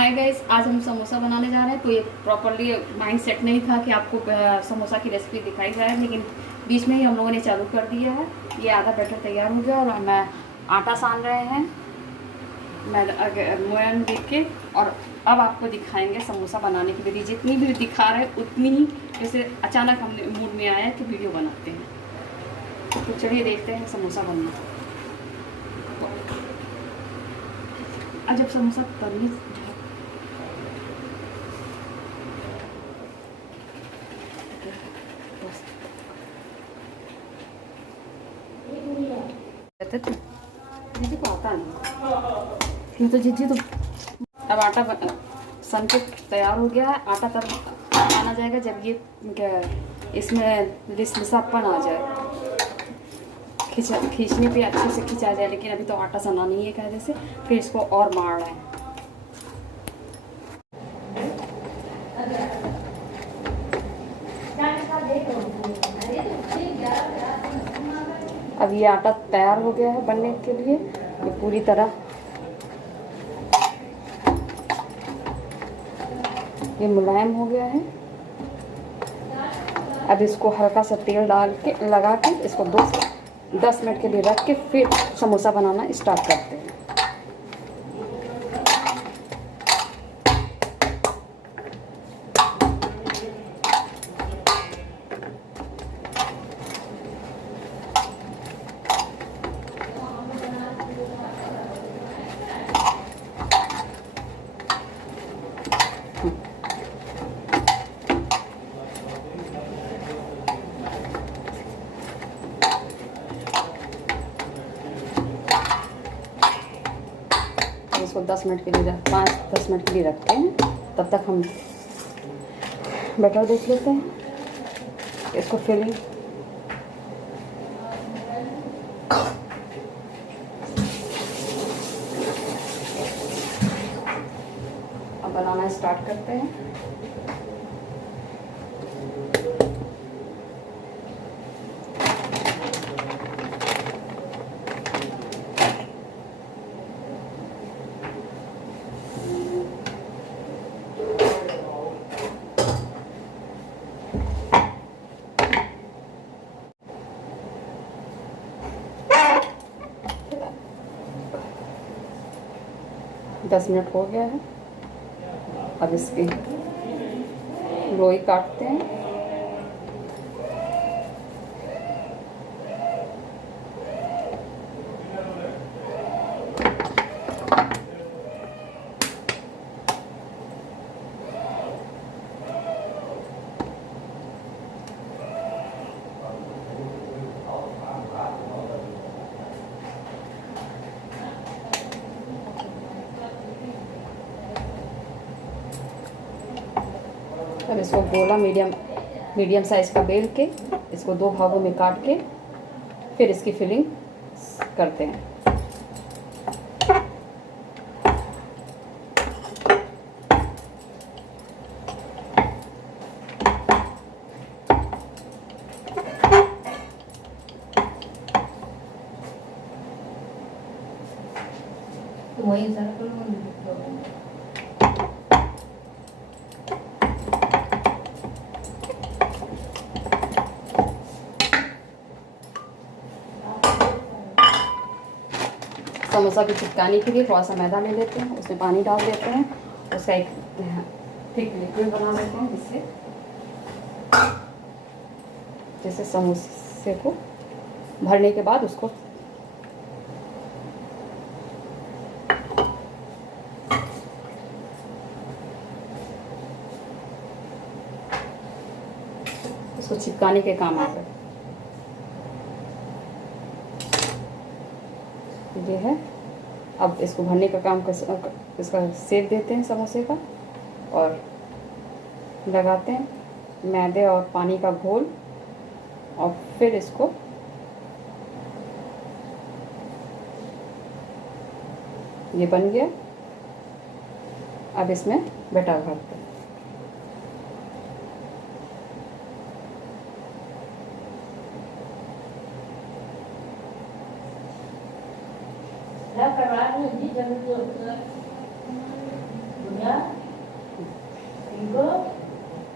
Hi guys, आज हम समोसा बनाने जा रहे हैं। तो ये प्रॉपरली माइंड सेट नहीं था कि आपको समोसा की रेसिपी दिखाई जाए, लेकिन बीच में ही हम लोगों ने चालू कर दिया है। ये आधा बैटर तैयार हो गया और मैं आटा सान रहे हैं मोयन देख के। और अब आपको दिखाएंगे समोसा बनाने की विधि। जितनी भी दिखा रहे हैं उतनी ही जैसे अचानक हमने मूड में आया कि वीडियो बनाते हैं। तो चलिए देखते हैं समोसा बनना। अब जब समोसा तलने जीजी को आता नहीं तो जीजी तो अब आटा सन के तैयार हो गया है। आटा तब आना जाएगा जब ये इसमें लिसापन आ जाए, खींचने पे अच्छे से खींचा जाए। लेकिन अभी तो आटा सना नहीं है कायदे से, फिर इसको और मार रहे हैं। अब ये आटा तैयार हो गया है बनने के लिए। ये पूरी तरह ये मुलायम हो गया है। अब इसको हल्का सा तेल डाल के लगा के इसको 10 मिनट के लिए रख के फिर समोसा बनाना स्टार्ट करते हैं। इसको 10 मिनट के लिए 5-10 मिनट के लिए रखते हैं। तब तक हम बैटर देख लेते हैं। इसको फिलिंग अब बनाना स्टार्ट करते हैं। दस मिनट हो गया है। अब इसकी लोई काटते हैं। अब इसको गोला मीडियम साइज़ का बेल के इसको 2 भागों में काट के फिर इसकी फिलिंग करते हैं। तो वही समोसा की चिपकाने के लिए थोड़ा सा मैदा ले लेते हैं, उसमें पानी डाल देते हैं, उसका एक थिक लिक्विड बना लेते हैं, जिससे समोसे को भरने के बाद उसको चिपकाने के काम आता है। ये है। अब इसको भरने का काम इसका शेप देते हैं समोसे का और लगाते हैं मैदे और पानी का घोल और फिर इसको ये बन गया। अब इसमें बैटर भरते हैं।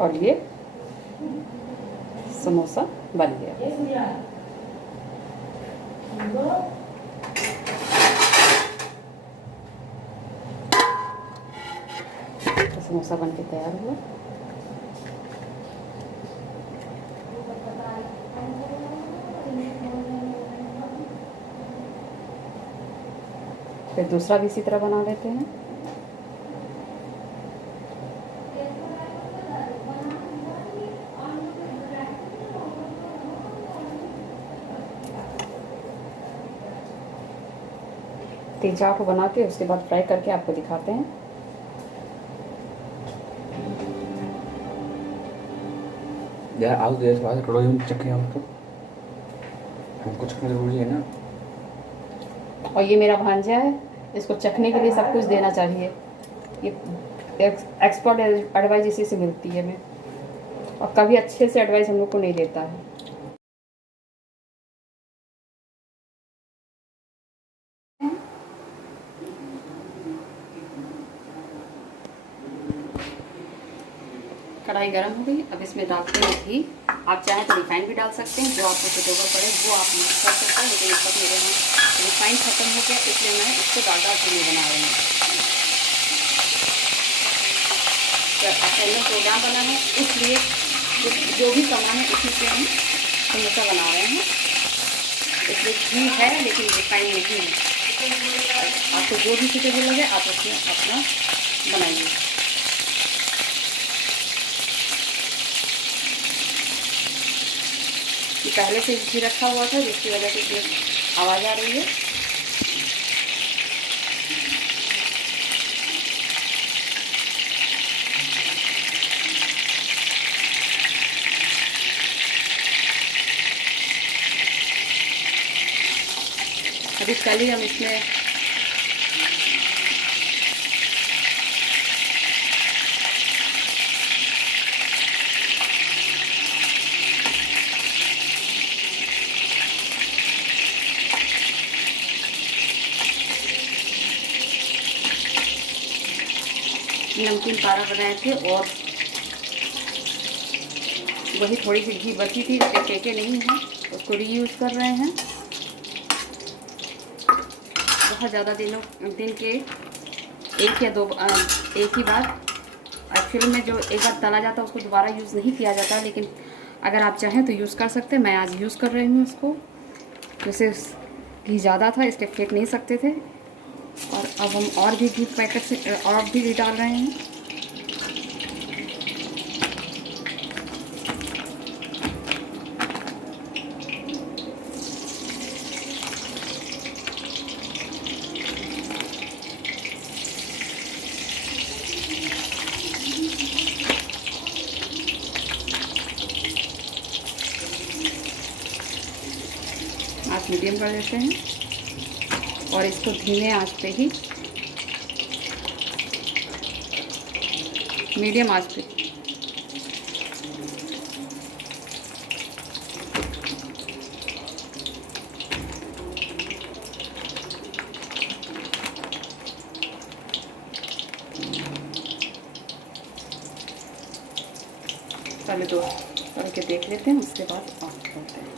और ये समोसा बन गया। तो समोसा बन के तैयार हुआ। फिर दूसरा भी इसी तरह बना लेते हैं। तीन चार को बना के उसके बाद फ्राई करके आपको दिखाते हैं। यार आओ देर से बाद कड़ोई में चखें हमको चखना जरूरी है ना। और ये मेरा भांजा है, इसको चखने के लिए सब कुछ देना चाहिए। ये एक्सपर्ट एडवाइस इसी से मिलती है हमें, और कभी अच्छे से एडवाइस हम लोग को नहीं देता है। कढ़ाई गर्म हो गई, अब इसमें डालते हैं घी। आप चाहें तो रिफाइंड भी डाल सकते हैं, जो आपको सुटेबल पड़े वो आप यूज़ कर सकते हैं। लेकिन इस वक्त मेरे यहाँ रिफाइंड खत्म हो गया, इसलिए मैं इसको डालडा घी में बना रही हूँ। अचानक प्रोग्राम बना है, इसलिए जो भी सामान है उसी से हम समोसा बना रहे हैं। इसलिए घी है लेकिन रिफाइंड नहीं है। आपको जो भी सुटेबल लगे आप उसमें अपना बनाइए। ये पहले से घी रखा हुआ था, जिसकी वजह से इसमें आवाज़ आ रही है। अभी कल ही हम इसमें नमकीन पारा बनाए थे, और वही थोड़ी सी घी बची थी, उसके फेंके नहीं हैं, उसको रीयूज़ कर रहे हैं। बहुत ज़्यादा दिन के एक या दो एक ही बार एक्चुअली में जो एक बार तला जाता है उसको दोबारा यूज़ नहीं किया जाता, लेकिन अगर आप चाहें तो यूज़ कर सकते हैं। मैं आज यूज़ कर रही हूँ उसको, जैसे घी ज़्यादा था इसलिए फेंक नहीं सकते थे। और अब हम और भी घी पैकेट से और भी घी डाल रहे हैं। आँच मीडियम कर देते हैं और इसको धीमे आंच पे ही, मीडियम आंच पे पहले दो करके देख लेते हैं, उसके बाद ऑफ करते हैं।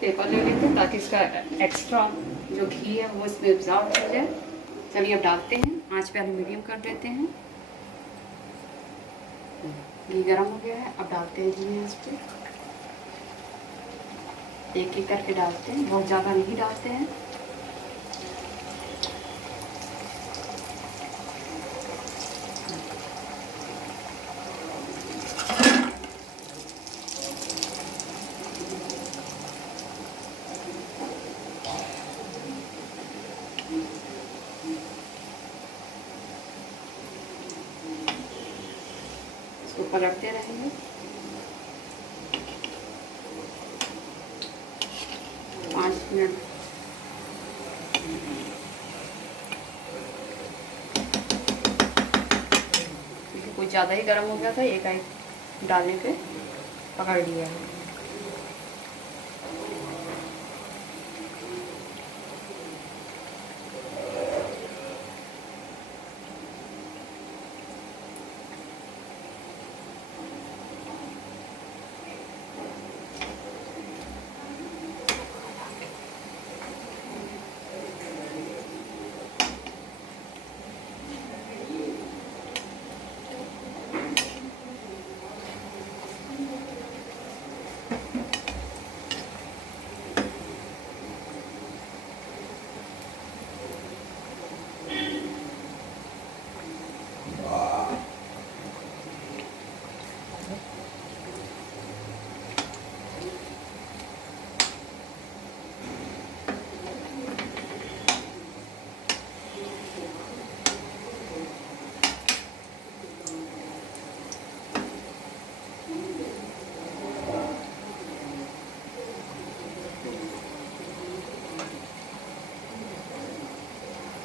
पेपर ले लेते हैं ताकि इसका एक्स्ट्रा जो घी है वो इसमें एब्जॉर्ब हो जाए। चलिए अब डालते हैं, आंच पे हम मीडियम कर देते हैं। घी गर्म हो गया है, अब डालते हैं घी आंच पे, एक एक करके डालते हैं, बहुत ज़्यादा नहीं डालते हैं। इसको पलटते रहेंगे। 5 मिनट। क्योंकि कुछ ज़्यादा ही गर्म हो गया था, एक आई डालने पे पकड़ लिया है।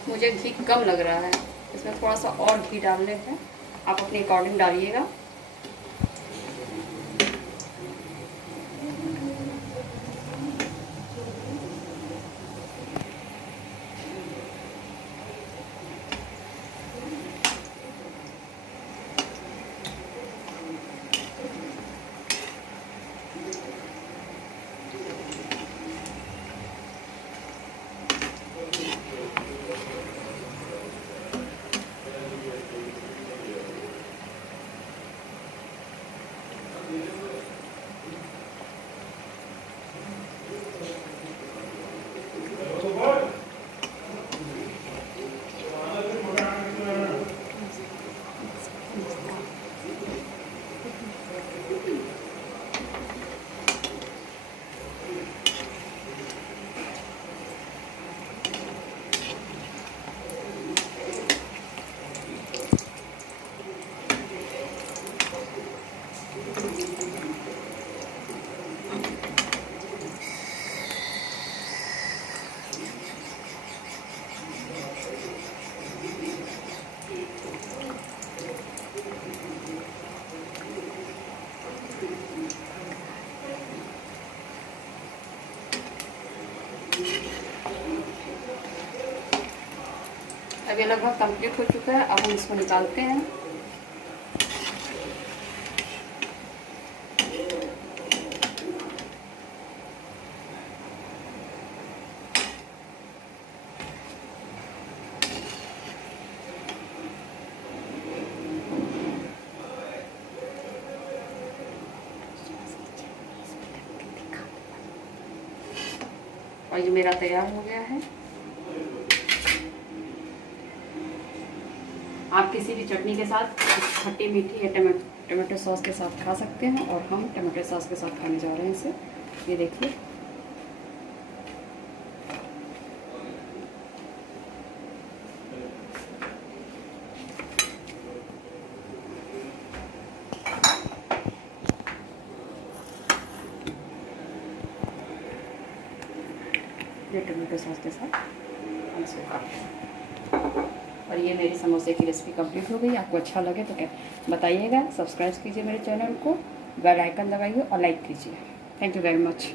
मुझे घी कम लग रहा है, इसमें थोड़ा सा और घी डालने हैं, आप अपने अकॉर्डिंग डालिएगा। अब ये लगभग कंप्लीट हो चुका है। अब हम इसको निकालते हैं। और ये मेरा तैयार हो गया है। आप किसी भी चटनी के साथ, खट्टी मीठी या टमाटो सॉस के साथ खा सकते हैं, और हम टमाटो सॉस के साथ खाने जा रहे हैं इसे। ये देखिए, ये टमाटो सॉस के साथ हम इसको खाते हैं। और ये मेरी समोसे की रेसिपी कंप्लीट हो गई। आपको अच्छा लगे तो क्या बताइएगा, सब्सक्राइब कीजिए मेरे चैनल को, बेल आइकन दबाइए और लाइक कीजिए। Thank you very much.